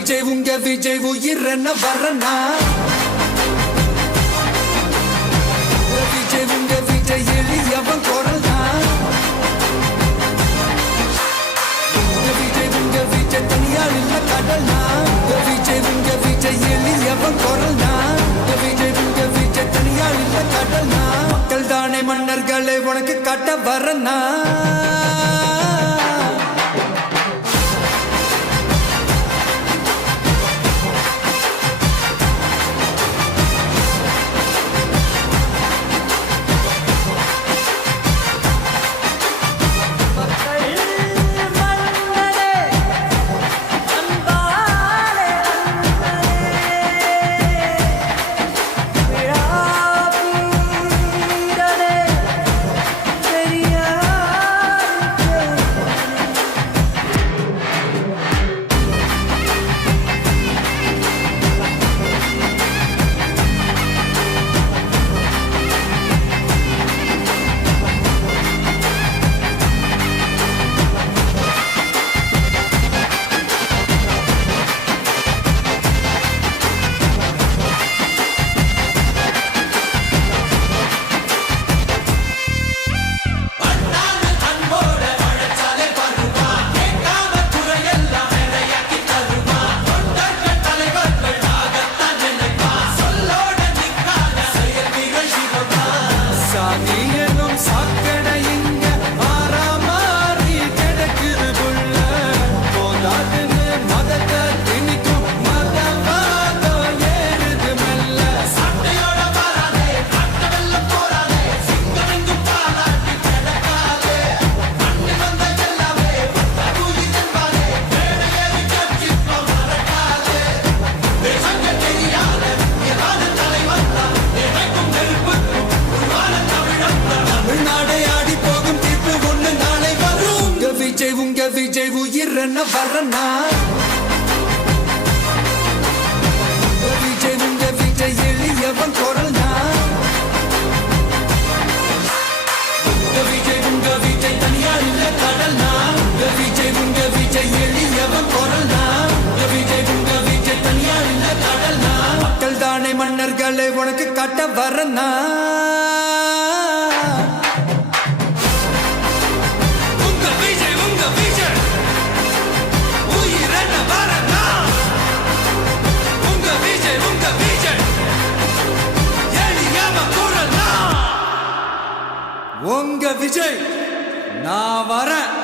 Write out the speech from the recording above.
விஜய் உயிர் என்ன வரனா விஜய் எளியவன் குரல் தான் விஜய் தனியால் இல்ல கடல் விஜய் எளியவன் குரல் தான் விஜய் தனியால் இல்ல கடல் மக்கள் தானே மன்னர்களை உனக்கு காட்ட வரனா விஜய் உயிர் என்ன வரனா விஜய் எளியவன் குரல் விஜய் தனியார் இல்ல கடல் விஜய் எளியவன் குரல் விஜய் தனியார் இல்ல கடல் மக்கள் தானே மன்னர்களை உனக்கு காட்ட வரனா உங்க விஜய் நான் வரேன்.